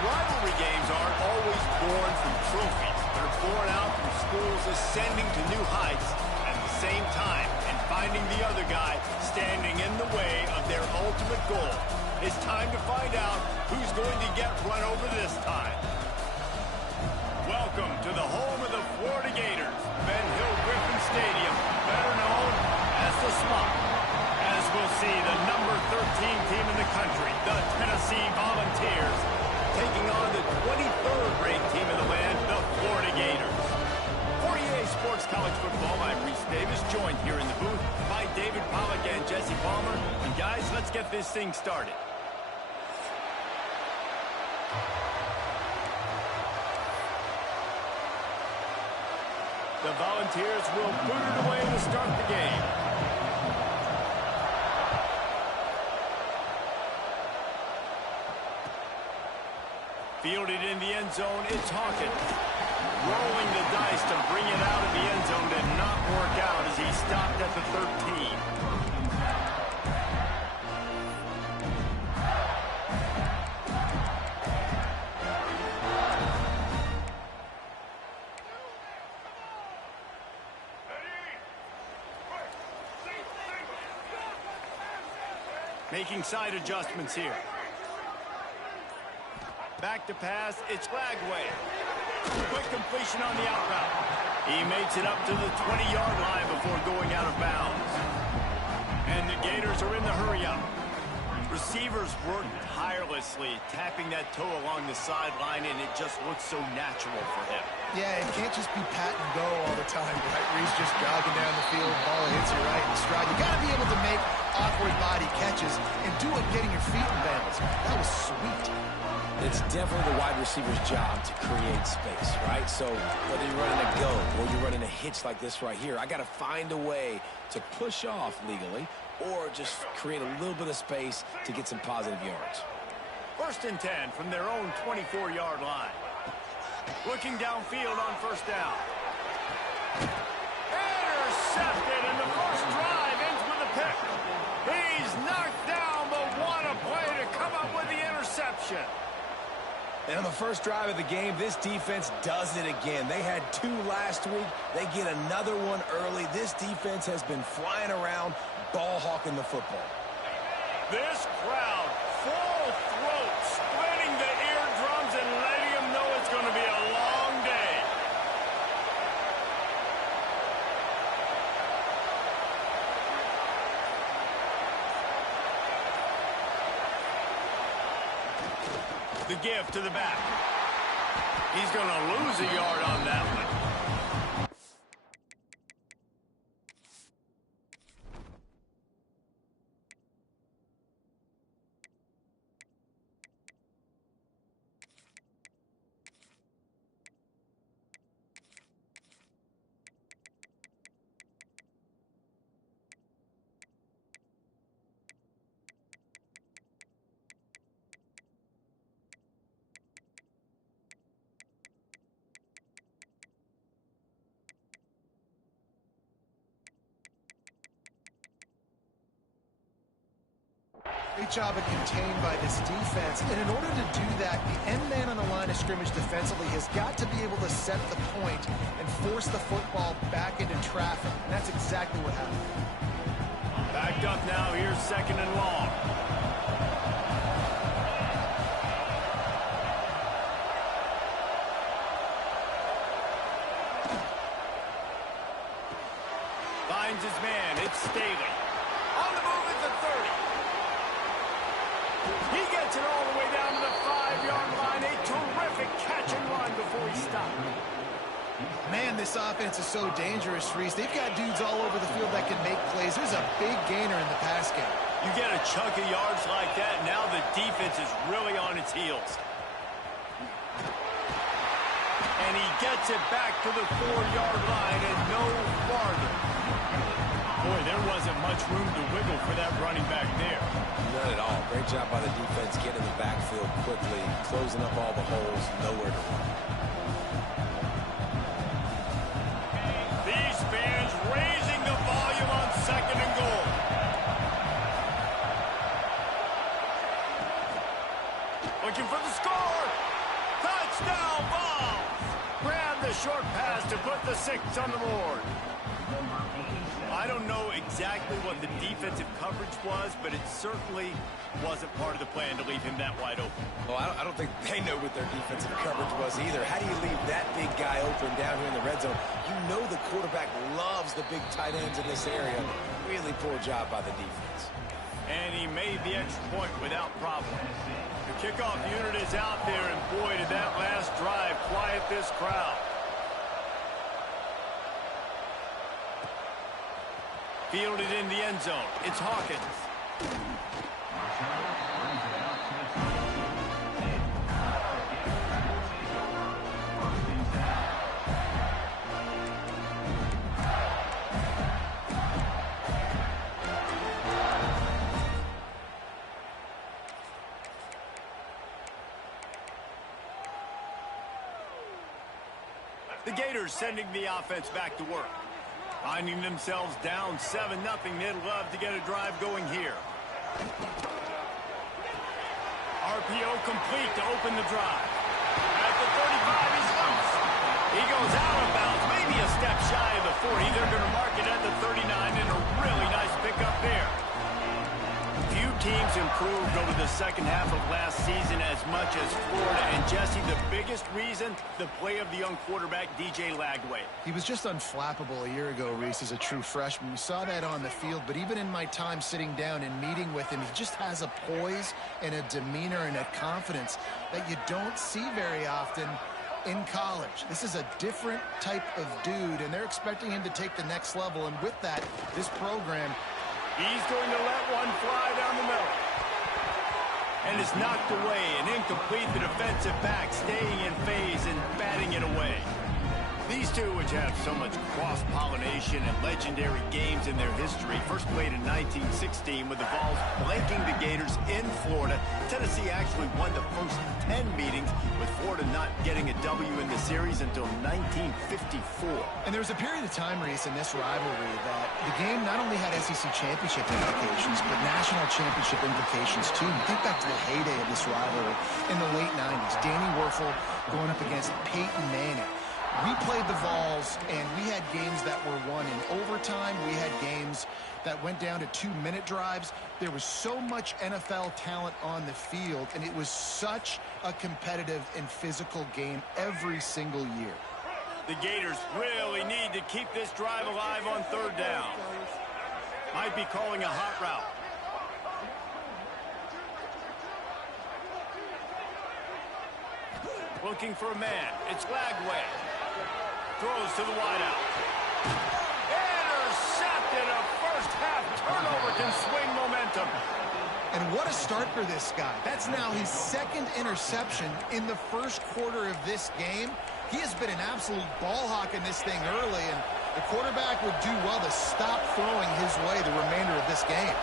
Rivalry games aren't always born from trophies. They're born out from schools ascending to new heights at the same time and finding the other guy standing in the way of their ultimate goal. It's time to find out who's going to get run over this time. Welcome to the home of the Florida Gators, Ben Hill Griffin Stadium, better known as the Swamp. As we'll see, the number 13 team in the country, the Tennessee Volunteers, taking on the 23rd ranked team in the land, the Florida Gators. For EA Sports College Football, I'm Reese Davis, joined here in the booth by David Pollack and Jesse Palmer. And guys, let's get this thing started. The Volunteers will boot it away to start the game. Fielded in the end zone, it's Hawkins. Rolling the dice to bring it out of the end zone did not work out as he stopped at the 13. Making side adjustments here. Back to pass, it's Flagway. Quick completion on the out route. He makes it up to the 20-yard line before going out of bounds. And the Gators are in the hurry-up. Receivers work tirelessly, tapping that toe along the sideline, and it just looks so natural for him. Yeah, it can't just be pat and go all the time, right? Reese just jogging down the field, ball hits you right in stride. You got to be able to make awkward body catches and do it getting your feet in bounds. That was sweet. It's definitely the wide receiver's job to create space, right? So whether you're running a go or you're running a hitch like this right here, I got to find a way to push off legally or just create a little bit of space to get some positive yards. 1st and 10 from their own 24-yard line. Looking downfield on 1st down. Intercepted, and the first drive ends with a pick. He's knocked down, but what a play to come up with the interception. And on the first drive of the game, this defense does it again. They had 2 last week. They get another one early. This defense has been flying around, ball hawking the football. This crowd, full throat, splitting the eardrums and letting them know it's going to be a long day. The give to the back. He's going to lose a yard on that one. Great job of contained by this defense. And in order to do that, the end man on the line of scrimmage defensively has got to be able to set the point and force the football back into traffic. And that's exactly what happened. Backed up now, here's 2nd and long. Finds his man, it's Staley. On the move at the 30. He gets it all the way down to the 5-yard line. A terrific catch and run before he stopped. Man, this offense is so dangerous, Reese. They've got dudes all over the field that can make plays. There's a big gainer in the pass game. You get a chunk of yards like that, now the defense is really on its heels. And he gets it back to the 4-yard line and no farther. Boy, there wasn't much room to wiggle for that running back there. None at all. Great job by the defense getting in the backfield quickly, closing up all the holes, nowhere to run. These fans raising the volume on 2nd and goal. Looking for the score. a short pass to put the 6 on the board. I don't know exactly what the defensive coverage was, but it certainly wasn't part of the plan to leave him that wide open. Well, I don't think they know what their defensive coverage was either. How do you leave that big guy open down here in the red zone? You know the quarterback loves the big tight ends in this area. Really poor job by the defense. And he made the extra point without problem. The kickoff unit is out there, and boy, did that last drive quiet this crowd. Fielded in the end zone. It's Hawkins. The Gators sending the offense back to work. Finding themselves down 7-0, they'd love to get a drive going here. RPO complete to open the drive. At the 35, he's loose. He goes out of bounds, maybe a step shy of the 40. They're going to mark it at the 39, and a really nice pickup there. Few teams improved over the second half of last season as much as Florida. And Jesse, the biggest reason, the play of the young quarterback, DJ Lagway. He was just unflappable a year ago, Reese, as a true freshman. We saw that on the field, but even in my time sitting down and meeting with him, he just has a poise and a demeanor and a confidence that you don't see very often in college. This is a different type of dude, and they're expecting him to take the next level. And with that, this program... He's going to let one fly down the middle. And it's knocked away and incomplete. The defensive back staying in phase and batting it away. These two, which have so much cross-pollination and legendary games in their history, first played in 1916 with the Vols blanking the Gators in Florida. Tennessee actually won the first 10 meetings, with Florida not getting a W in the series until 1954. And there was a period of time, Reese, in this rivalry that the game not only had SEC championship implications, but national championship implications, too. Think back to the heyday of this rivalry in the late 90s. Danny Werfel going up against Peyton Manning. We played the Vols, and we had games that were won in overtime. We had games that went down to 2-minute drives. There was so much NFL talent on the field, and it was such a competitive and physical game every single year. The Gators really need to keep this drive alive on third down. Might be calling a hot route. Looking for a man. It's Lagway. Throws to the wideout. Intercepted. A first-half turnover can swing momentum. And what a start for this guy. That's now his second interception in the first quarter of this game. He has been an absolute ball hawk in this thing early, and the quarterback would do well to stop throwing his way the remainder of this game.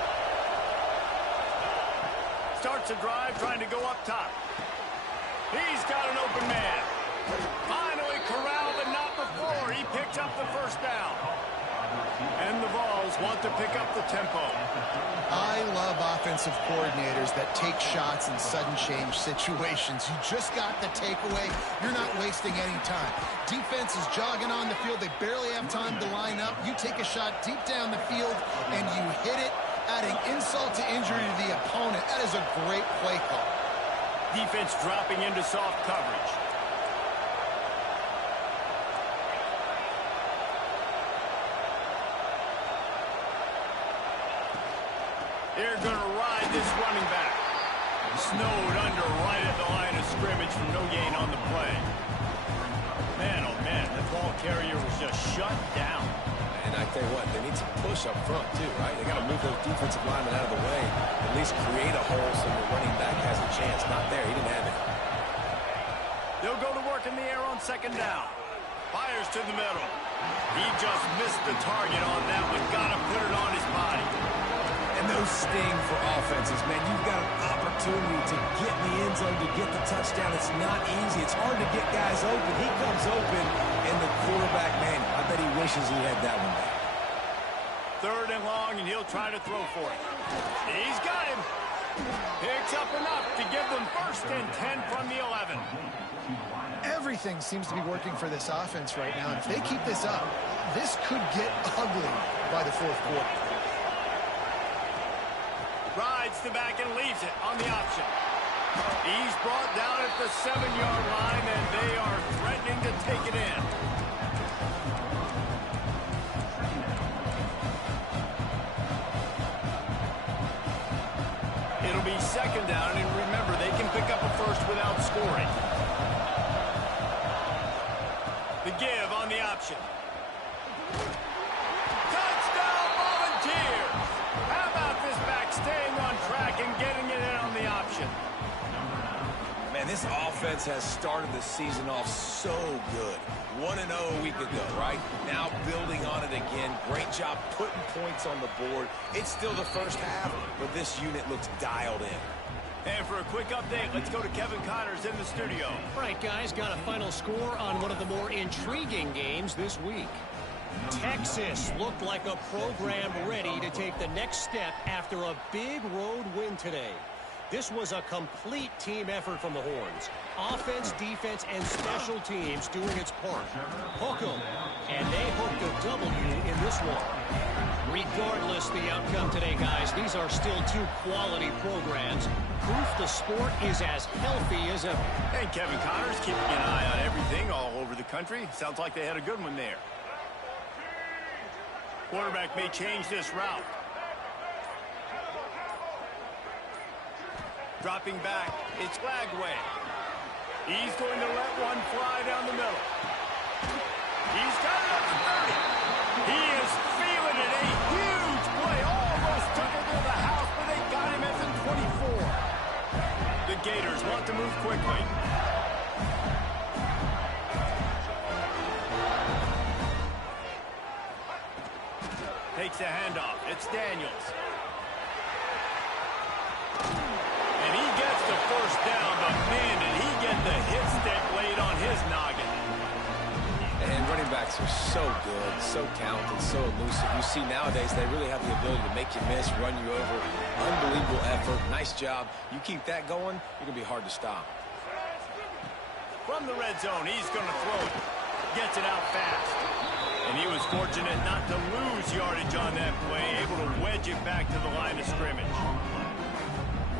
Starts a drive trying to go up top. He's got an open man. Finally corralled, but not before. He picked up the first down. And the Vols want to pick up the tempo. I love offensive coordinators that take shots in sudden change situations. You just got the takeaway. You're not wasting any time. Defense is jogging on the field. They barely have time to line up. You take a shot deep down the field, and you hit it, adding insult to injury to the opponent. That is a great play call. Defense dropping into soft coverage. They're going to ride this running back. Snowed under right at the line of scrimmage from no gain on the play. Man, oh man, the ball carrier was just shut down. And I tell you what, they need some push up front too, right? They got to move those defensive linemen out of the way, at least create a hole so the running back has a chance. Not there, he didn't have it. They'll go to work in the air on second down. Fires to the middle. He just missed the target on that one. Got to put it on his body. And those sting for offenses, man. You've got an opportunity to get in the end zone, to get the touchdown. It's not easy. It's hard to get guys open. He comes open, and the quarterback, man, I bet he wishes he had that one back. Third and long, and he'll try to throw for it. He's got him. Picks up enough to give them first and 10 from the 11. Everything seems to be working for this offense right now. And if they keep this up, this could get ugly by the fourth quarter. Rides the back and leaves it on the option. He's brought down at the 7-yard line, and they are threatening to take it in. It'll be second down, and remember, they can pick up a first without scoring. The give on the option. Touchdown, Volunteers! How about this back staying on track and getting it in on the option? Man, this offense has started the season off so good. 1-0 a week ago, right? Now building on it again. Great job putting points on the board. It's still the first half, but this unit looks dialed in. And for a quick update, let's go to Kevin Connors in the studio. All right, guys, got a final score on one of the more intriguing games this week. Texas looked like a program ready to take the next step after a big road win today. This was a complete team effort from the Horns. Offense, defense, and special teams doing its part. Hook 'em, and they hooked a W in this one. Regardless the outcome today, guys, these are still two quality programs. Proof the sport is as healthy as ever. And Kevin Connors keeping an eye on everything all over the country. Sounds like they had a good one there. Quarterback may change this route. Dropping back, it's Lagway. He's going to let one fly down the middle. He's got it up to 30. He is feeling it. A huge play. Almost took it to the house, but they got him at the 24. The Gators want to move quickly. Takes a handoff. It's Daniels. And he gets the first down, but man, did he get the hit stick laid on his noggin. And running backs are so good, so talented, so elusive. You see nowadays they really have the ability to make you miss, run you over. Unbelievable effort. Nice job. You keep that going, you're going to be hard to stop. From the red zone, he's going to throw it. Gets it out fast. And he was fortunate not to lose yardage on that play, able to wedge it back to the line of scrimmage.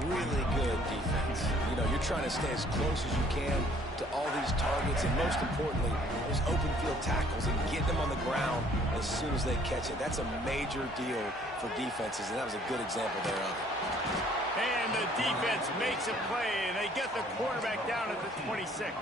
Really good defense. You know, you're trying to stay as close as you can to all these targets, and most importantly, those open field tackles, and get them on the ground as soon as they catch it. That's a major deal for defenses, and that was a good example thereof. And the defense makes a play, and they get the quarterback down at the 26.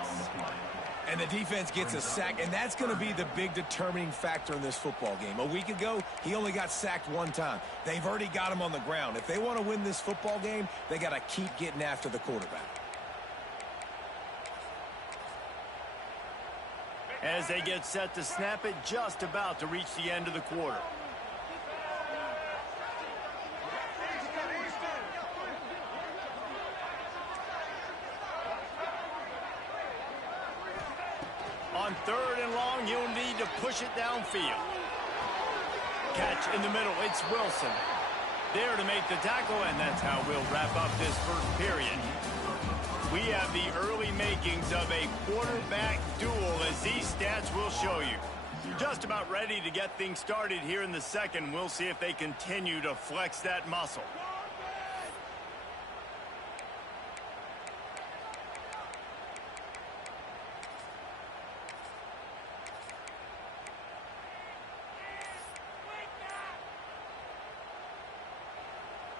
And the defense gets a sack, and that's going to be the big determining factor in this football game. A week ago, he only got sacked one time. They've already got him on the ground. If they want to win this football game, they got to keep getting after the quarterback. As they get set to snap it, just about to reach the end of the quarter. On third and long, you'll need to push it downfield. Catch in the middle, it's Wilson. There to make the tackle, and that's how we'll wrap up this first period. We have the early makings of a quarterback duel, as these stats will show you. Just about ready to get things started here in the second. We'll see if they continue to flex that muscle.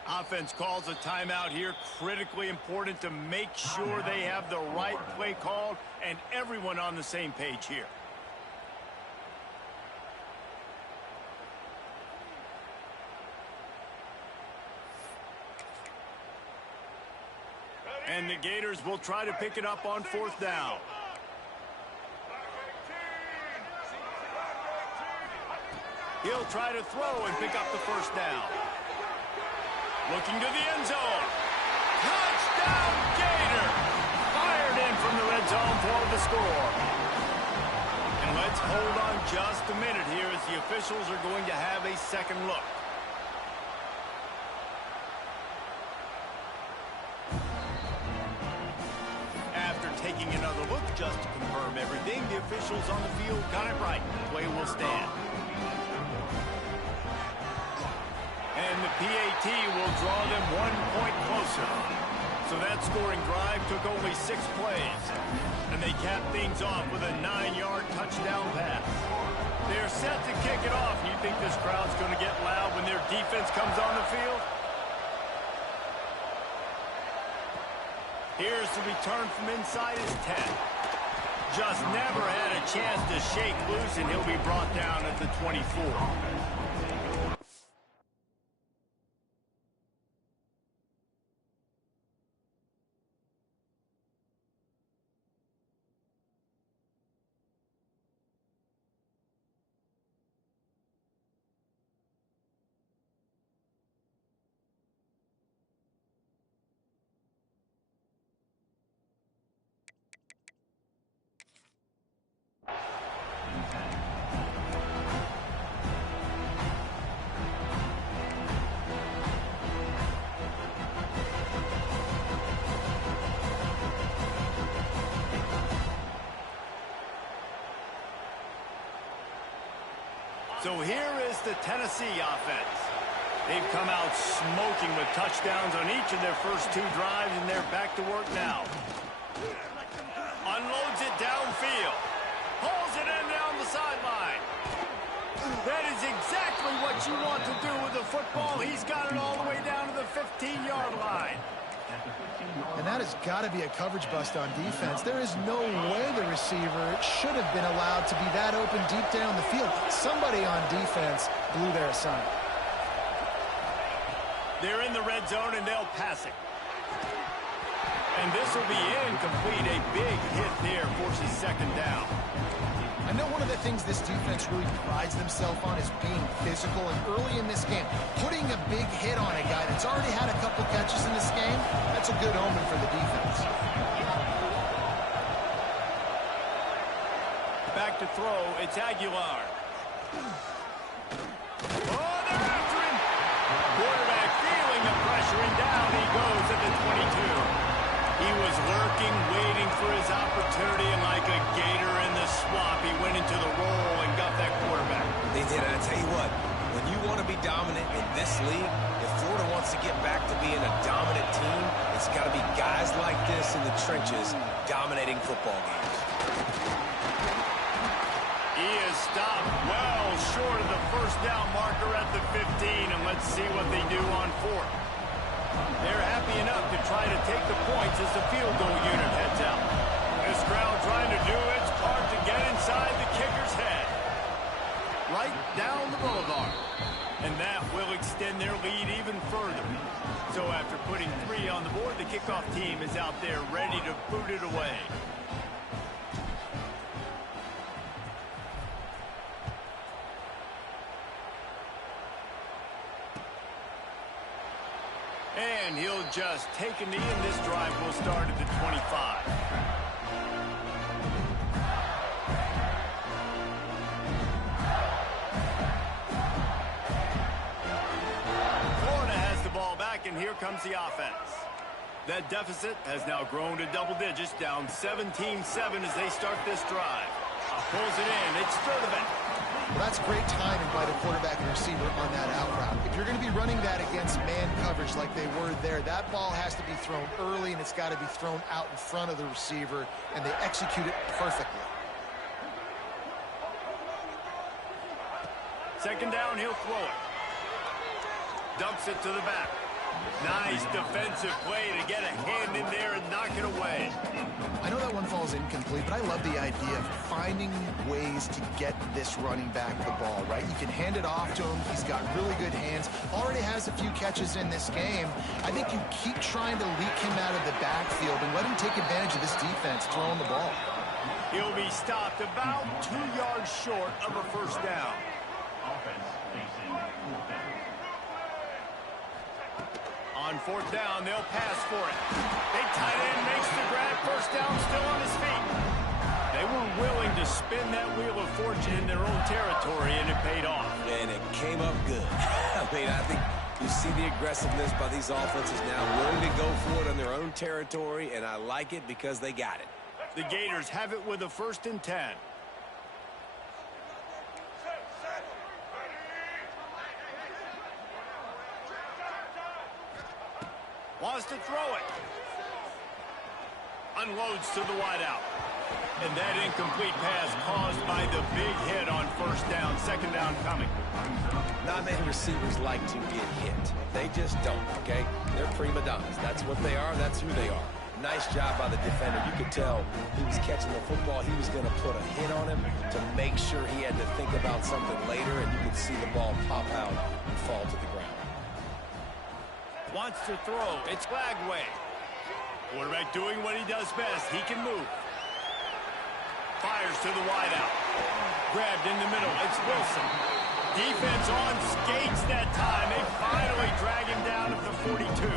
Offense calls a timeout here. Critically important to make sure they have the right play called and everyone on the same page here. And the Gators will try to pick it up on fourth down. He'll try to throw and pick up the first down. Looking to the end zone. Touchdown, Gator! Fired in from the red zone for the score. And let's hold on just a minute here as the officials are going to have a second look. After taking another look just to confirm officials on the field got it right. Play will stand. And the PAT will draw them 1 point closer. So that scoring drive took only 6 plays. And they capped things off with a 9-yard touchdown pass. They're set to kick it off. You think this crowd's going to get loud when their defense comes on the field? Here's the return from inside his 10. Just never had a chance to shake loose, and he'll be brought down at the 24. So here is the Tennessee offense. They've come out smoking with touchdowns on each of their first 2 drives, and they're back to work now. Unloads it downfield. Pulls it in down the sideline. That is exactly what you want to do with the football. He's got it all the way down to the 15-yard line. And that has got to be a coverage bust on defense. There is no way the receiver should have been allowed to be that open deep down the field. Somebody on defense blew their assignment. They're in the red zone, and they'll pass it. And this will be incomplete. A big hit there forces 2nd down. I know one of the things this defense really prides themselves on is being physical, and early in this game, putting a big hit on a guy that's already had a couple catches in this game, that's a good omen for the defense. Back to throw, it's Aguilar. Oh, they're after him! Quarterback feeling the pressure, and down he goes at the 22. He was lurking, waiting for his opportunity, and like a gator in the swamp, he went into the roll and got that quarterback. They did, and I tell you what, when you want to be dominant in this league, if Florida wants to get back to being a dominant team, it's got to be guys like this in the trenches dominating football games. He is stopped well short of the first down marker at the 15, and let's see what they do on 4th. They're happy enough to try to take the points as the field goal unit heads out. This crowd trying to do its part to get inside the kicker's head. Right down the boulevard. And that will extend their lead even further. So after putting 3 on the board, the kickoff team is out there ready to boot it away. And he'll just take a knee, and this drive will start at the 25. Florida has the ball back, and here comes the offense. That deficit has now grown to double digits, down 17-7 as they start this drive. Pulls it in. It's Sturdivant. Well, that's great timing by the quarterback and receiver on that out route. If you're going to be running that against man coverage like they were there, that ball has to be thrown early, and it's got to be thrown out in front of the receiver, and they execute it perfectly. 2nd down, he'll throw it. Dumps it to the back. Nice defensive play to get a hand in there and knock it away. I know that one falls incomplete, but I love the idea of finding ways to get this running back the ball, right? You can hand it off to him. He's got really good hands. Already has a few catches in this game. I think you keep trying to leak him out of the backfield and let him take advantage of this defense throwing the ball. He'll be stopped about 2 yards short of a 1st down. On 4th down, they'll pass for it. Big tight end makes the grab. 1st down, still on his feet. They were willing to spin that wheel of fortune in their own territory, and it paid off. And it came up good. I mean, I think you see the aggressiveness by these offenses now, willing to go for it on their own territory, and I like it because they got it. The Gators have it with a 1st and 10. Wants to throw it. Unloads to the wideout. And that incomplete pass caused by the big hit on first down. Second down coming. Not many receivers like to get hit. They just don't, okay? They're prima donnas. That's what they are. That's who they are. Nice job by the defender. You could tell he was catching the football. He was going to put a hit on him to make sure he had to think about something later, and you could see the ball pop out and fall to the ground. Wants to throw. It's Lagway. Quarterback doing what he does best. He can move. Fires to the wideout. Grabbed in the middle. It's Wilson. Defense on skates that time. They finally drag him down at the 42.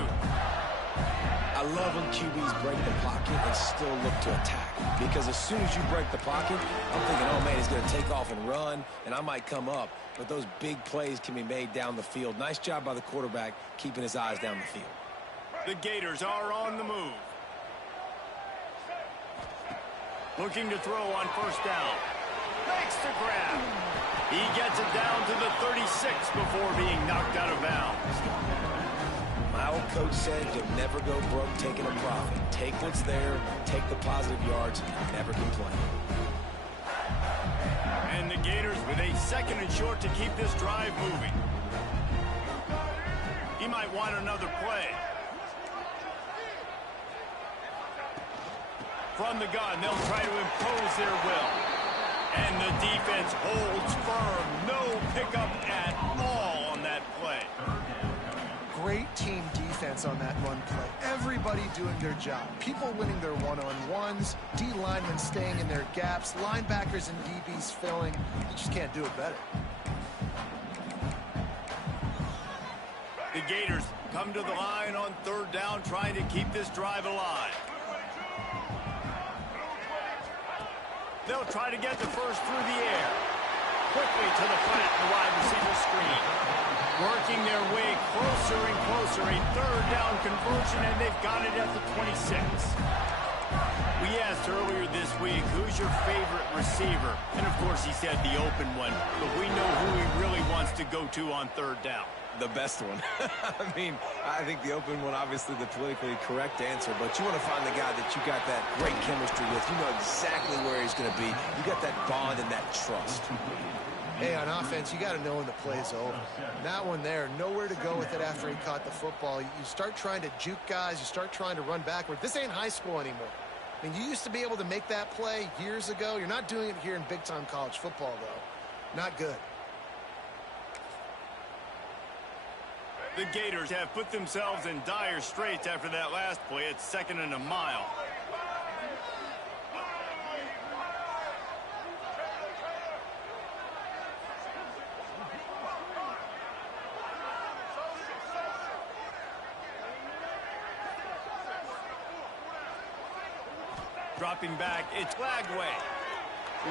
I love when QBs break the pocket and still look to attack. Because as soon as you break the pocket, I'm thinking, oh, man, he's going to take off and run, and I might come up. But those big plays can be made down the field. Nice job by the quarterback keeping his eyes down the field. The Gators are on the move. Looking to throw on first down. Makes the grab. He gets it down to the 36 before being knocked out of bounds. My old coach said you'll never go broke taking a profit. Take what's there, take the positive yards, and never complain. And the Gators with a second and short to keep this drive moving. He might want another play. From the gun, they'll try to impose their will. And the defense holds firm. No pickup at all on that play. Great team defense on that run play. Everybody doing their job. People winning their one-on-ones. D linemen staying in their gaps. Linebackers and DBs filling. You just can't do it better. The Gators come to the line on third down, trying to keep this drive alive. They'll try to get the first through the air. Quickly to the flat, the wide receiver screen. Working their way closer and closer. A third down conversion, and they've got it at the 26. We asked earlier this week, who's your favorite receiver? And, of course, he said the open one. But we know who he really wants to go to on third down. The best one. I mean, I think the open one, obviously the politically correct answer, but you want to find the guy that you got that great chemistry with. You know exactly where he's going to be. You got that bond and that trust. Hey, on offense, you got to know when the play's over. That one there, nowhere to go with it after he caught the football. You start trying to juke guys. You start trying to run backward. This ain't high school anymore. I mean, you used to be able to make that play years ago. You're not doing it here in big-time college football, though. Not good. The Gators have put themselves in dire straits after that last play. It's second and a mile. Dropping back, it's Lagway.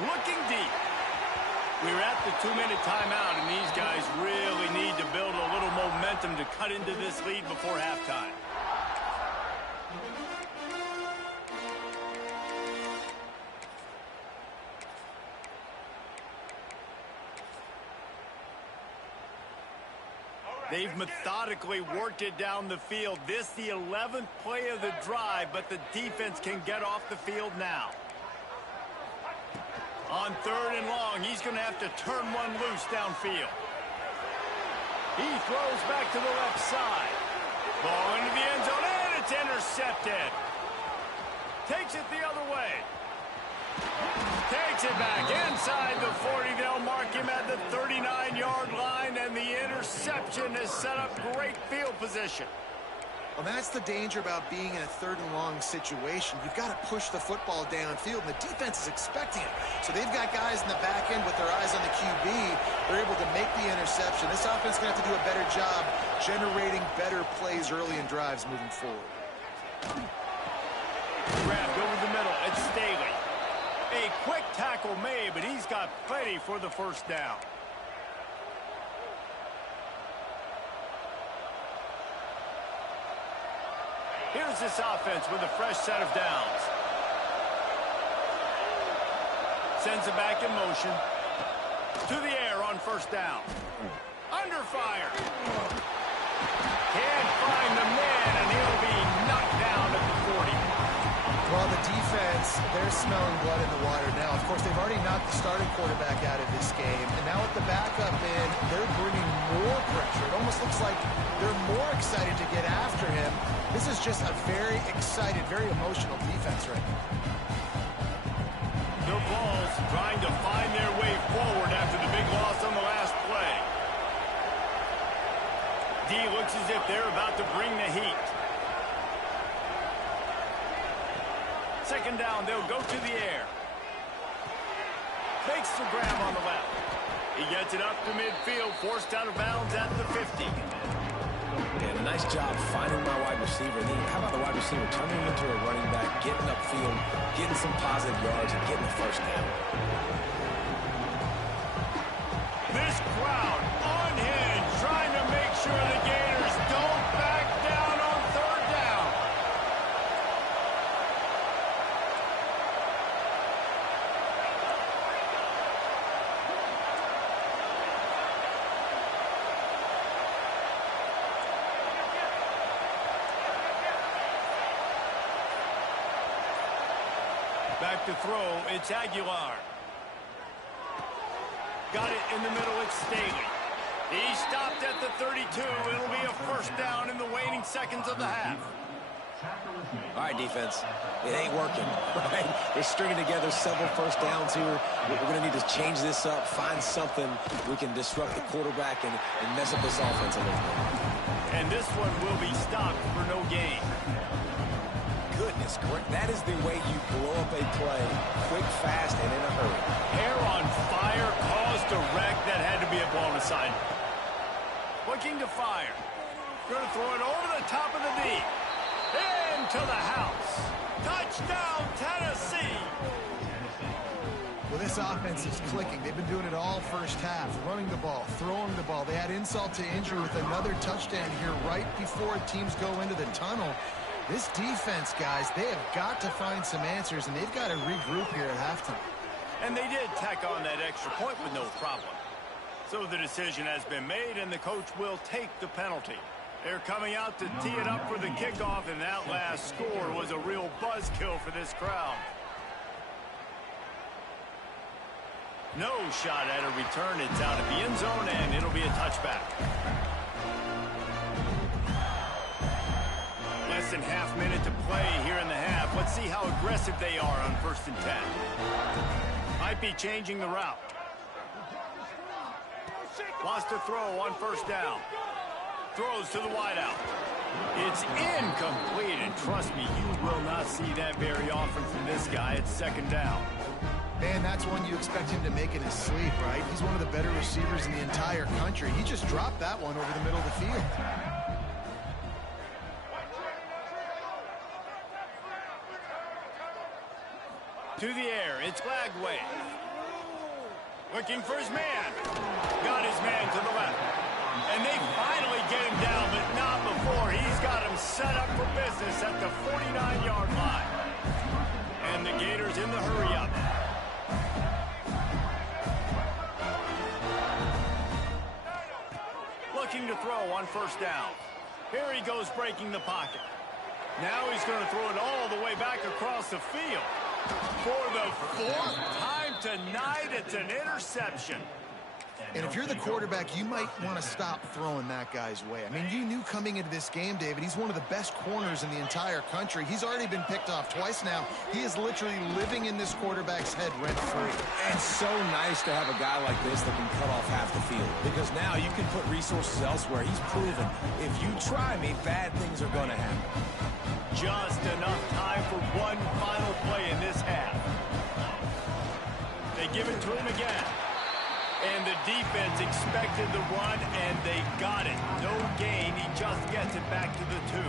Looking deep. We're at the 2-minute timeout, and these guys really need to build a little momentum to cut into this lead before halftime. They've methodically worked it down the field. This the 11th play of the drive, but the defense can get off the field now. On third and long, he's going to have to turn one loose downfield. He throws back to the left side. Ball into the end zone, and it's intercepted. Takes it the other way. Takes it back inside the 40. They'll mark him at the 39-yard line, and the interception has set up great field position. Well, that's the danger about being in a third and long situation. You've got to push the football downfield, and the defense is expecting it. So they've got guys in the back end with their eyes on the QB. They're able to make the interception. This offense is going to have to do a better job generating better plays early in drives moving forward. Grabbed over the middle. It's Staley. A quick tackle made, but he's got plenty for the first down. Here's this offense with a fresh set of downs. Sends it back in motion. To the air on first down. Under fire. Can't find the man, and he'll be knocked down at the 40. Well, the defense, they're smelling blood in the water now. Of course, they've already knocked the starting quarterback out of this game. And now with the backup in, they're bringing more pressure. It almost looks like they're more excited to get after him. This is just a very excited, very emotional defense right now. The Vols trying to find their way forward after the big loss on the last play. D looks as if they're about to bring the heat. Second down, they'll go to the air. Makes the grab on the left. He gets it up to midfield, forced out of bounds at the 50. And a nice job finding my wide receiver. And then how about the wide receiver turning him into a running back, getting upfield, getting some positive yards, and getting the first down. This crowd unhinged, trying to make sure the Gators don't back down on third down. Back to throw, it's Aguilar. Got it in the middle, it's Staley. He stopped at the 32. It'll be a first down in the waning seconds of the half. All right, defense. It ain't working, right? They're stringing together several first downs here. We're going to need to change this up, find something we can disrupt the quarterback and mess up this offense a little bit. And this one will be stopped for no gain. Goodness, that is the way you blow up a play, quick, fast, and in a hurry. Hair on fire, caused a wreck that had to be a blown aside. Looking to fire. Going to throw it over the top of the knee. Into the house. Touchdown, Tennessee. Well, this offense is clicking. They've been doing it all first half, running the ball, throwing the ball. They had insult to injury with another touchdown here right before teams go into the tunnel. This defense, guys, they have got to find some answers, and they've got to regroup here at halftime. And they did tack on that extra point with no problem. So the decision has been made, and the coach will take the penalty. They're coming out to tee it up for the kickoff, and that last score was a real buzzkill for this crowd. No shot at a return. It's out of the end zone, and it'll be a touchback. Less than half minute to play here in the half. Let's see how aggressive they are on 1st and 10. Might be changing the route. Lost a throw on 1st down. Throws to the wideout. It's incomplete, and trust me, you will not see that very often from this guy. It's 2nd down. Man, that's one you expect him to make in his sleep, right? He's one of the better receivers in the entire country. He just dropped that one over the middle of the field. To the air, it's Glagway. Looking for his man. Got his man to the left. And they finally get him down, but not before. He's got him set up for business at the 49-yard line. And the Gators in the hurry-up. Looking to throw on 1st down. Here he goes breaking the pocket. Now he's going to throw it all the way back across the field. For the 4th time tonight, it's an interception. And if you're the quarterback, you might want to stop throwing that guy's way. I mean, you knew coming into this game, David, he's one of the best corners in the entire country. He's already been picked off twice now. He is literally living in this quarterback's head rent-free. And so nice to have a guy like this that can cut off half the field. Because now you can put resources elsewhere. He's proven if you try me, bad things are going to happen. Just enough time for one final play in this half. They give it to him again. And the defense expected the run, and they got it. No gain. He just gets it back to the 2.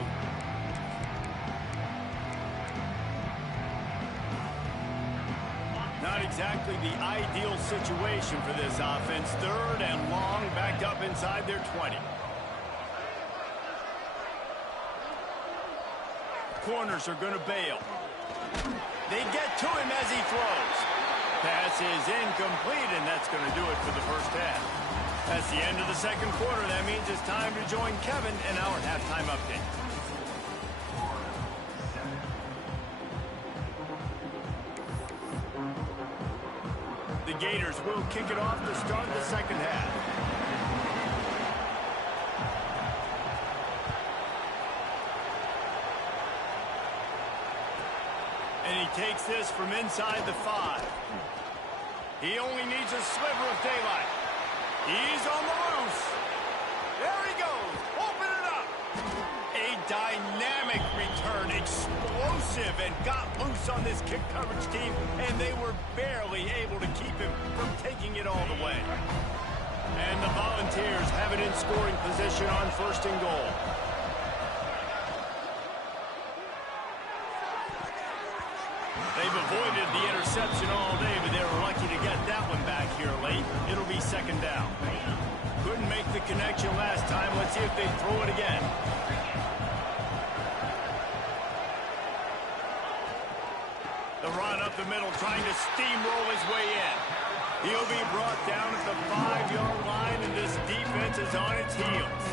Not exactly the ideal situation for this offense. 3rd and long, backed up inside their 20. Corners are going to bail. They get to him as he throws. Pass is incomplete, and that's going to do it for the first half. That's the end of the second quarter. That means it's time to join Kevin in our halftime update. The Gators will kick it off to start the second half. And he takes this from inside the 5. He only needs a sliver of daylight. He's on the loose. There he goes. Open it up. A dynamic return. Explosive, and got loose on this kick coverage team, and they were barely able to keep him from taking it all the way. And the Volunteers have it in scoring position on 1st and goal. They've avoided the interception all day, but they were lucky to get that one back here late. It'll be 2nd down. Couldn't make the connection last time. Let's see if they throw it again. The run up the middle, trying to steamroll his way in. He'll be brought down at the 5-yard line, and this defense is on its heels.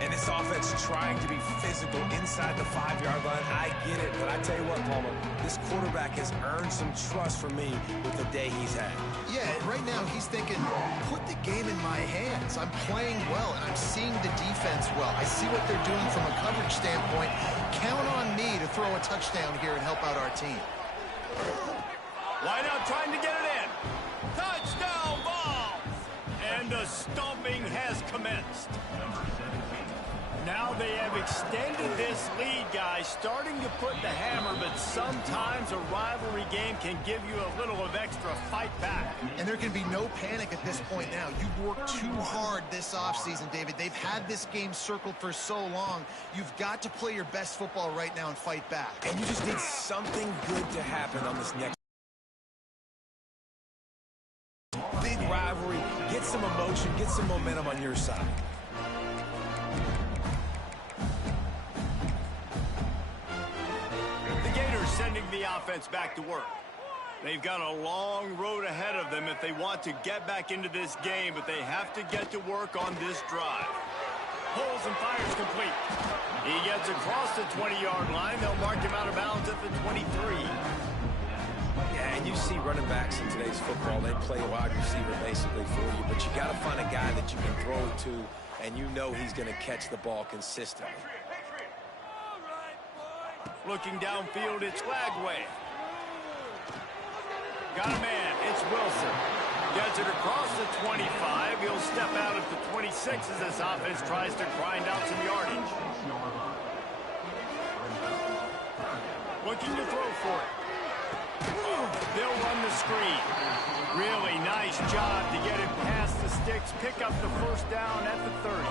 And this offense trying to be physical inside the 5-yard line. I get it, but I tell you what, Palmer, this quarterback has earned some trust from me with the day he's had. Yeah, right now he's thinking, put the game in my hands. I'm playing well, and I'm seeing the defense well. I see what they're doing from a coverage standpoint. Count on me to throw a touchdown here and help out our team. Wide out trying to get it in. Touchdown ball! And the stomping has commenced. Now they have extended this lead, guys, starting to put the hammer, but sometimes a rivalry game can give you a little of extra fight back. And there can be no panic at this point now. You've worked too hard this offseason, David. They've had this game circled for so long. You've got to play your best football right now and fight back. And you just need something good to happen on this next big rivalry. Get some emotion, get some momentum on your side. Sending the offense back to work. They've got a long road ahead of them if they want to get back into this game, but they have to get to work on this drive. Pulls and fires complete. He gets across the 20-yard line. They'll mark him out of bounds at the 23. Yeah, and you see running backs in today's football, they play wide receiver basically for you, but you got to find a guy that you can throw it to, and you know he's going to catch the ball consistently. Looking downfield, it's Flagway. Got a man, it's Wilson. Gets it across the 25. He'll step out at the 26 as this offense tries to grind out some yardage. Looking to throw for it. They'll run the screen. Really nice job to get it past the sticks. Pick up the 1st down at the 30.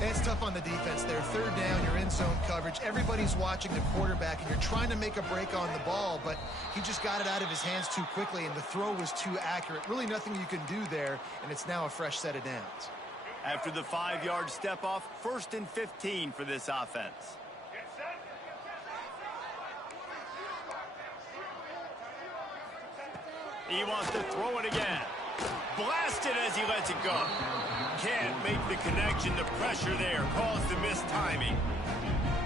It's tough on the defense there. 3rd down, you're in zone coverage. Everybody's watching the quarterback, and you're trying to make a break on the ball, but he just got it out of his hands too quickly, and the throw was too accurate. Really nothing you can do there, and it's now a fresh set of downs. After the 5-yard step off, 1st and 15 for this offense. He wants to throw it again. Blasted as he lets it go. Can't make the connection. The pressure there caused the mistiming.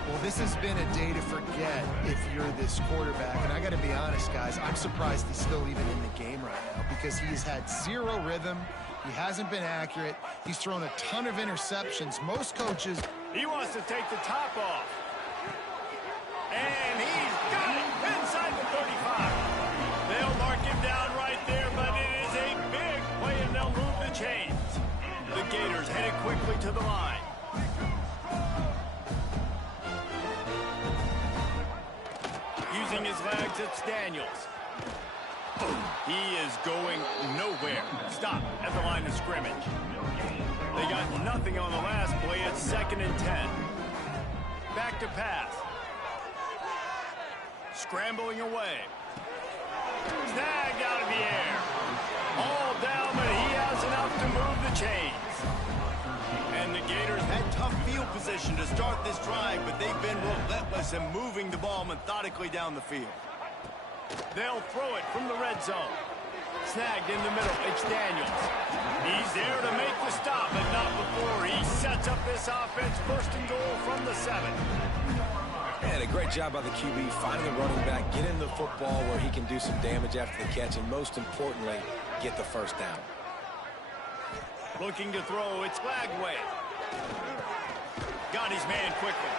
Well, this has been a day to forget if you're this quarterback. And I got to be honest, guys, I'm surprised he's still even in the game right now because he's had zero rhythm. He hasn't been accurate. He's thrown a ton of interceptions. Most coaches... He wants to take the top off. And he's got it inside the 35. They'll mark him down right there, but it is a big play, and they'll move the chains. The Gators headed quickly to the line. Using his legs, it's Daniels. He is going nowhere. Stop at the line of scrimmage. They got nothing on the last play. It's 2nd and 10. Back to pass. Scrambling away. Snagged out of the air. All down, but he has enough to move the chains. And the Gators had tough field position to start this drive, but they've been relentless in moving the ball methodically down the field. They'll throw it from the red zone. snagged in the middle. It's Daniels. He's there to make the stop, but not before he sets up this offense. First and goal from the 7. And a great job by the QB finding the running back, getting the football where he can do some damage after the catch, and most importantly, get the first down. Looking to throw, it's Lagway. Got his man quickly.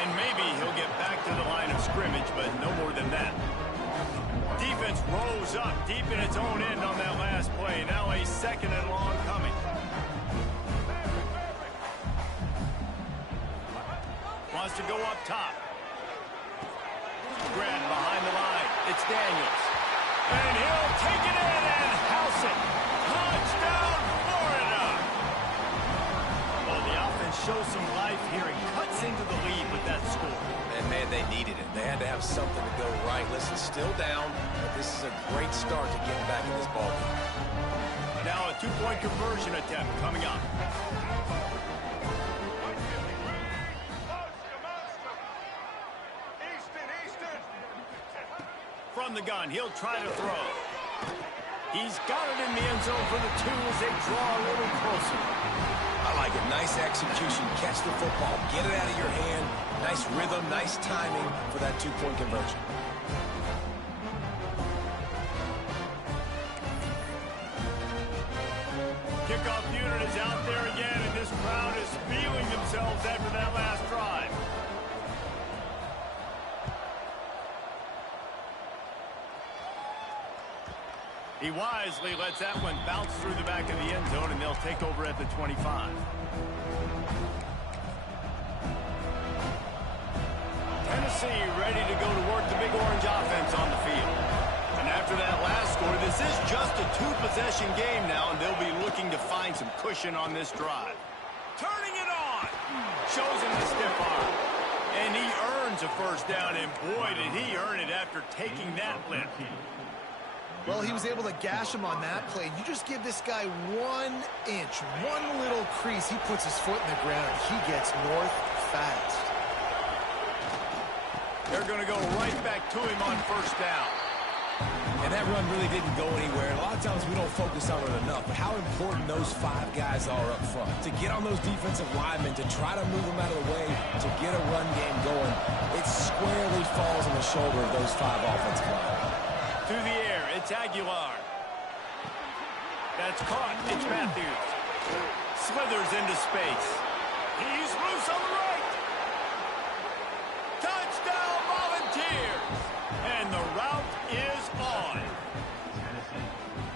And maybe he'll get back to the line of scrimmage, but no more than that. Defense rose up deep in its own end on that last play. Now a 2nd and long coming. Wants to go up top. Grab behind the line. It's Daniels. And he'll take it in and house it. Touchdown, Florida! Well, the offense shows some life here and cuts into the lead with that score. And, man, they needed it. They had to have something to go right. Listen, still down, but this is a great start to getting back in this ballgame. Now a 2-point conversion attempt coming up. From the gun, he'll try to throw. He's got it in the end zone for the 2 as they draw a little closer. I like it. Nice execution. Catch the football. Get it out of your hand. Nice rhythm, nice timing for that 2-point conversion. Kickoff unit is out there again, and this crowd is feeling themselves after that last drive. He wisely lets that one bounce through the back of the end zone, and they'll take over at the 25. Tennessee ready to go to work the Big Orange offense on the field. And after that last score, this is just a 2-possession game now, and they'll be looking to find some cushion on this drive. Turning it on! Shows him the stiff arm. And he earns a first down, and boy, did he earn it after taking that lift. Well, he was able to gash him on that play. You just give this guy 1 inch, one little crease. He puts his foot in the ground, and he gets north fast. They're going to go right back to him on first down. And that run really didn't go anywhere. And a lot of times we don't focus on it enough, but how important those 5 guys are up front. To get on those defensive linemen, to try to move them out of the way, to get a run game going, it squarely falls on the shoulder of those 5 offensive linemen. Through the air, it's Aguilar. That's caught. It's Matthews. Slithers into space. He's loose on the right. Touchdown, Volunteers! And the route is on.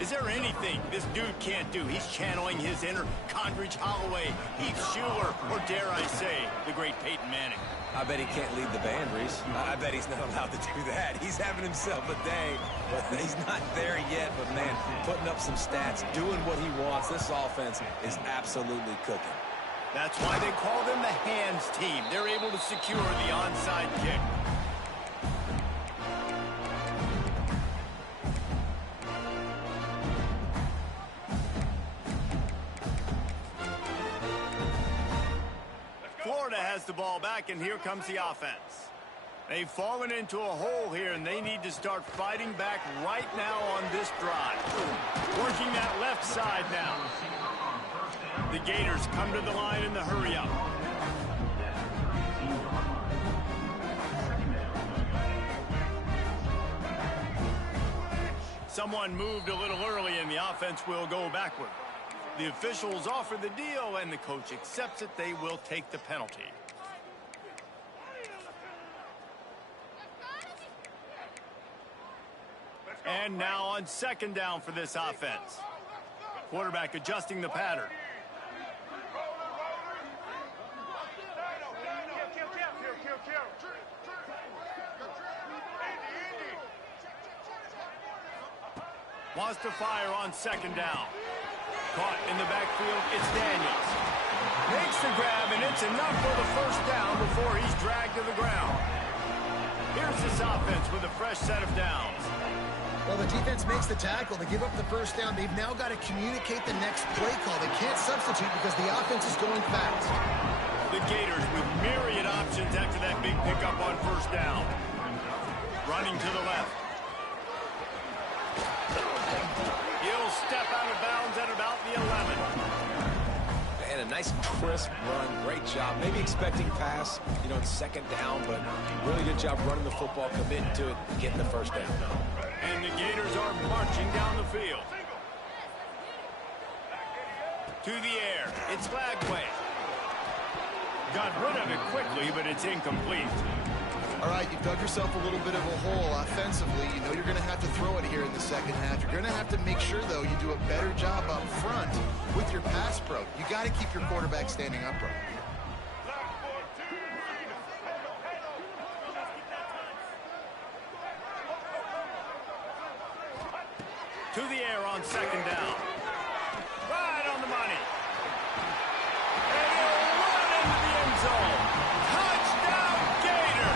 Is there anything this dude can't do? He's channeling his inner Condridge Holloway, Heath Schuler, or dare I say, the great Peyton Manning. I bet he can't lead the band, Reese. I bet he's not allowed to do that. He's having himself a day, but he's not there yet. But, man, putting up some stats, doing what he wants. This offense is absolutely cooking. That's why they call them the hands team. They're able to secure the onside kick. Florida has the ball back, and here comes the offense. They've fallen into a hole here, and they need to start fighting back right now on this drive. Working that left side now. The Gators come to the line in the hurry-up. Someone moved a little early, and the offense will go backward. The officials offer the deal, and the coach accepts it. They will take the penalty. And now on second down for this offense. Quarterback adjusting the pattern. Wants to fire on second down. Caught in the backfield, it's Daniels. Makes the grab, and it's enough for the first down before he's dragged to the ground. Here's this offense with a fresh set of downs. Well, the defense makes the tackle. They give up the first down. They've now got to communicate the next play call. They can't substitute because the offense is going fast. The Gators with myriad options after that big pickup on first down. Running to the left. nice crisp run. Great job. Maybe expecting pass, you know, in second down, but really good job running the football, committing to it, getting the first down. And the Gators are marching down the field. To the air. It's Lagway. Got rid of it quickly, but it's incomplete. All right, you've dug yourself a little bit of a hole offensively. You know you're going to have to throw it here in the second half. You're going to have to make sure, though, you do a better job up front with your pass pro. You got to keep your quarterback standing upright. To the air on second down. Right on the money. And he'll run into the end zone. Touchdown, Gator!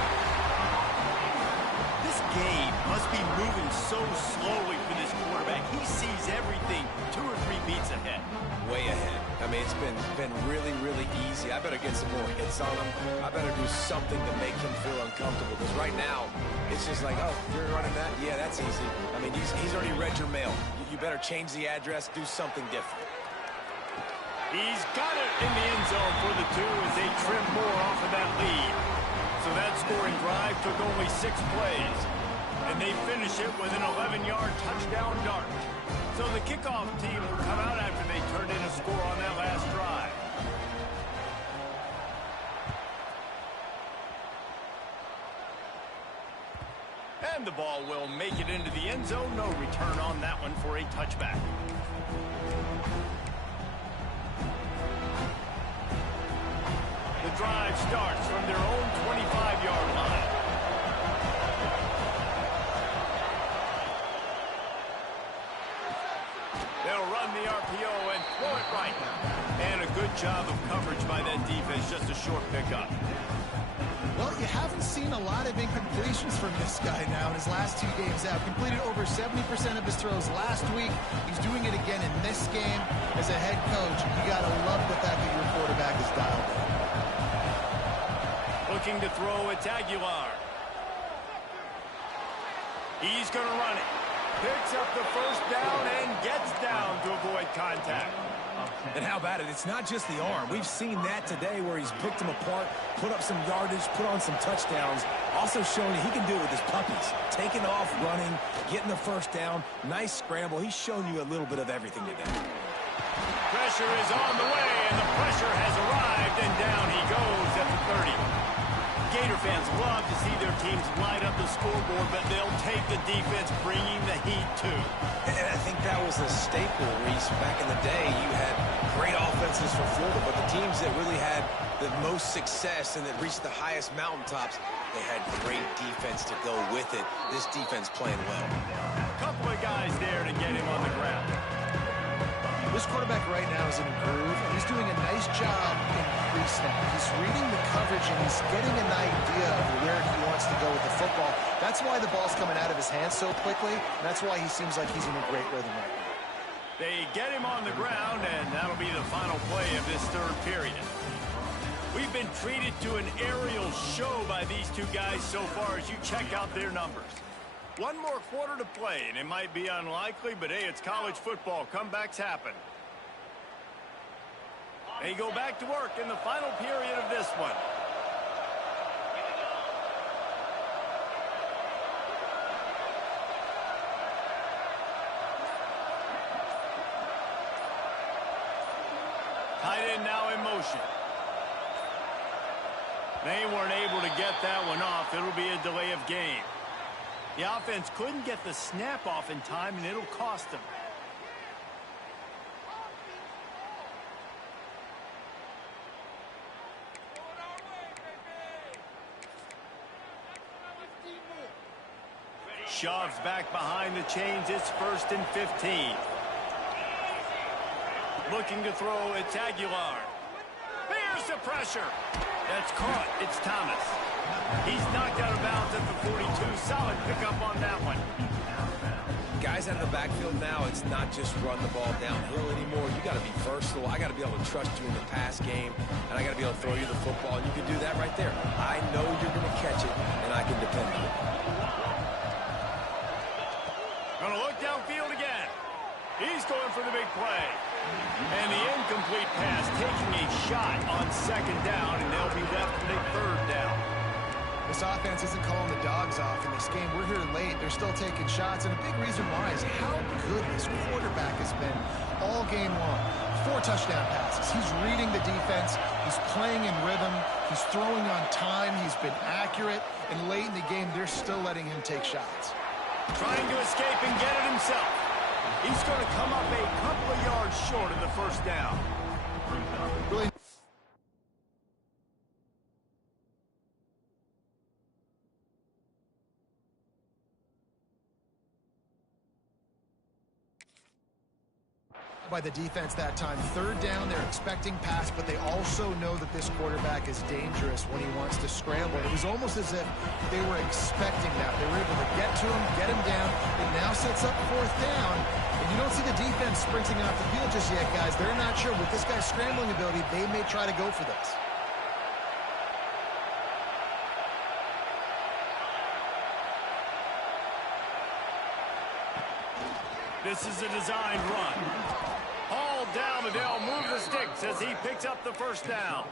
This game must be moving so slowly for this quarterback. He sees everything 2 or 3 beats ahead. Way ahead. I mean, it's been really, really easy. I better get some more hits on him. I better do something to make him feel uncomfortable. Because right now, it's just like, oh, you're running that? Yeah, that's easy. I mean, he's already read your mail. You better change the address, do something different. He's got it in the end zone for the 2 as they trim more off of that lead. So that scoring drive took only 6 plays. And they finish it with an 11-yard touchdown dart. So the kickoff team will come out after they turned in a score on that last drive. And the ball will make it into the end zone. No return on that one for a touchback. The drive starts from their own 25-yard line. They'll run the RPO and throw it right. And a good job of coverage by that defense. Just a short pickup. Well, you haven't seen a lot of incompletions from this guy now in his last 2 games out. Completed over 70% of his throws last week. He's doing it again in this game. As a head coach, you got to love the fact that your quarterback is dialed in. Looking to throw, it's Aguilar. He's going to run it. Picks up the first down and gets down to avoid contact. And how about it? It's not just the arm. We've seen that today where he's picked them apart, put up some yardage, put on some touchdowns. Also showing that he can do it with his puppies. Taking off, running, getting the first down. Nice scramble. He's shown you a little bit of everything today. Pressure is on the way, and the pressure has arrived, and down he goes at the 30. Gator fans love to see their teams light up the scoreboard, but they'll take the defense bringing the heat too. And I think that was a staple, Reese. Back in the day, you had great offenses for Florida, but the teams that really had the most success and that reached the highest mountaintops, they had great defense to go with it. This defense playing well. A couple of guys there to get him on the ground. This quarterback right now is in a groove, and he's doing a nice job in pre-snap. He's reading the coverage, and he's getting an idea of where he wants to go with the football. That's why the ball's coming out of his hands so quickly, and that's why he seems like he's in a great rhythm right now. They get him on the ground, and that'll be the final play of this third period. We've been treated to an aerial show by these 2 guys so far as you check out their numbers. 1 more quarter to play, and it might be unlikely, but hey, it's college football. Comebacks happen. They go back to work in the final period of this one. Tight end now in motion. They weren't able to get that one off. It'll be a delay of game. The offense couldn't get the snap off in time, and it'll cost them. Shoves back behind the chains. It's 1st and 15. Looking to throw, it's Aguilar. There's the pressure. That's caught. It's Thomas. He's knocked out of bounds at the 42. Solid pickup on that one. Guys out of the backfield now, it's not just run the ball downhill anymore. You got to be versatile. I got to be able to trust you in the pass game, and I got to be able to throw you the football, and you can do that right there. I know you're going to catch it, and I can depend on it. Going to look downfield again. He's going for the big play. And the incomplete pass taking a shot on second down, and they'll be left with a third down. This offense isn't calling the dogs off in this game. We're here late. They're still taking shots, and a big reason why is how good this quarterback has been all game long. 4 touchdown passes. He's reading the defense. He's playing in rhythm. He's throwing on time. He's been accurate. And late in the game, they're still letting him take shots. Trying to escape and get it himself. He's going to come up a couple of yards short of the first down. Really. By the defense that time. Third down, they're expecting pass, but they also know that this quarterback is dangerous when he wants to scramble. It was almost as if they were expecting that. They were able to get to him, get him down. It now sets up fourth down, and you don't see the defense sprinting off the field just yet, guys. They're not sure. With this guy's scrambling ability, they may try to go for this. This is a designed run. Hauled down, and they'll move the sticks as he picks up the first down.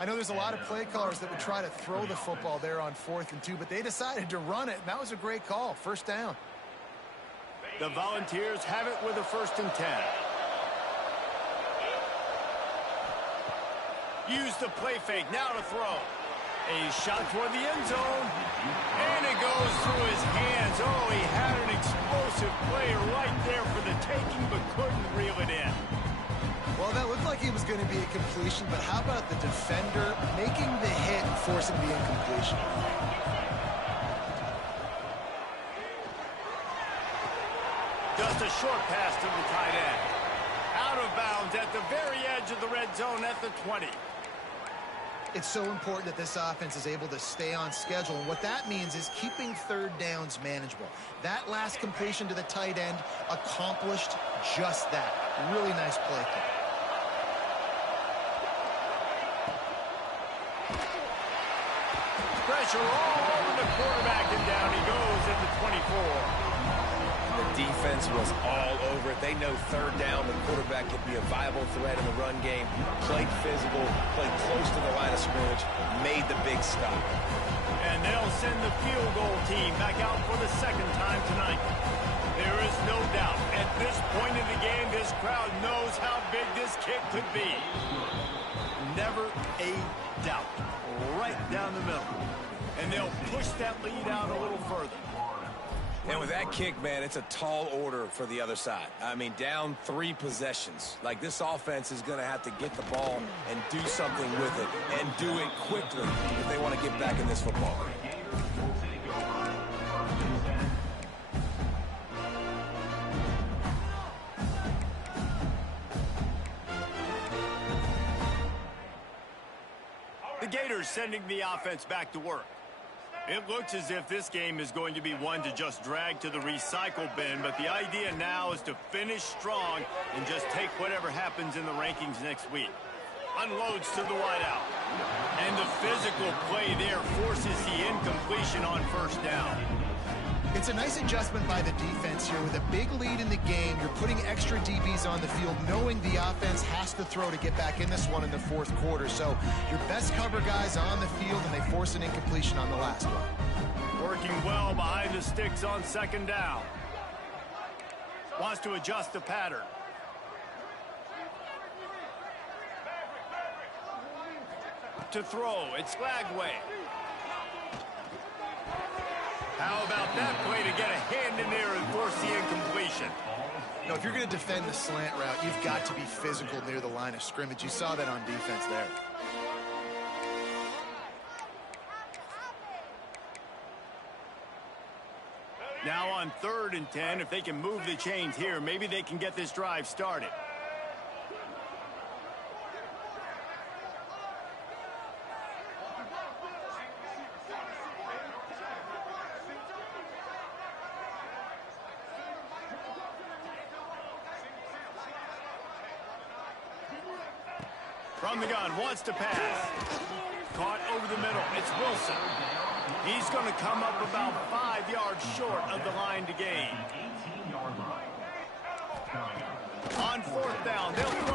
I know there's a lot of play callers that would try to throw the football there on 4th and 2, but they decided to run it, and that was a great call. First down. The Volunteers have it with a 1st and 10. Use the play fake, now to throw. A shot toward the end zone, and it goes through his hands. Oh, he had an explosive play right there for the taking, but couldn't reel it in. Well, that looked like it was going to be a completion, but how about the defender making the hit and forcing the incompletion? Just a short pass to the tight end. Out of bounds at the very edge of the red zone at the 20. It's so important that this offense is able to stay on schedule, and what that means is keeping third downs manageable. That last completion to the tight end accomplished just that. Really nice play call. Pressure all over the quarterback, and down he goes at the 24. The defense was all over it. They know third down, the quarterback could be a viable threat in the run game. Played physical, played close to the line of scrimmage, made the big stop. And they'll send the field goal team back out for the 2nd time tonight. There is no doubt, at this point in the game, this crowd knows how big this kick could be. Never a doubt. Right down the middle. And they'll push that lead out a little further. And with that kick, man, it's a tall order for the other side. I mean, down 3 possessions. Like, this offense is going to have to get the ball and do something with it, and do it quickly if they want to get back in this football game. The Gators sending the offense back to work. It looks as if this game is going to be one to just drag to the recycle bin, but the idea now is to finish strong and just take whatever happens in the rankings next week. Unloads to the wideout. And the physical play there forces the incompletion on first down. It's a nice adjustment by the defense here. With a big lead in the game, you're putting extra DBs on the field, knowing the offense has to throw to get back in this one in the 4th quarter. So your best cover guys on the field, and they force an incompletion on the last one. Working well behind the sticks on 2nd down. Wants to adjust the pattern. To throw, it's Lagway. How about that play to get a hand in there and force the incompletion? You know, if you're going to defend the slant route, you've got to be physical near the line of scrimmage. You saw that on defense there. Now on 3rd and 10, if they can move the chains here, maybe they can get this drive started. From the gun, wants to pass. Caught over the middle. It's Wilson. He's going to come up about 5 yards short of the line to gain. On on fourth down. They'll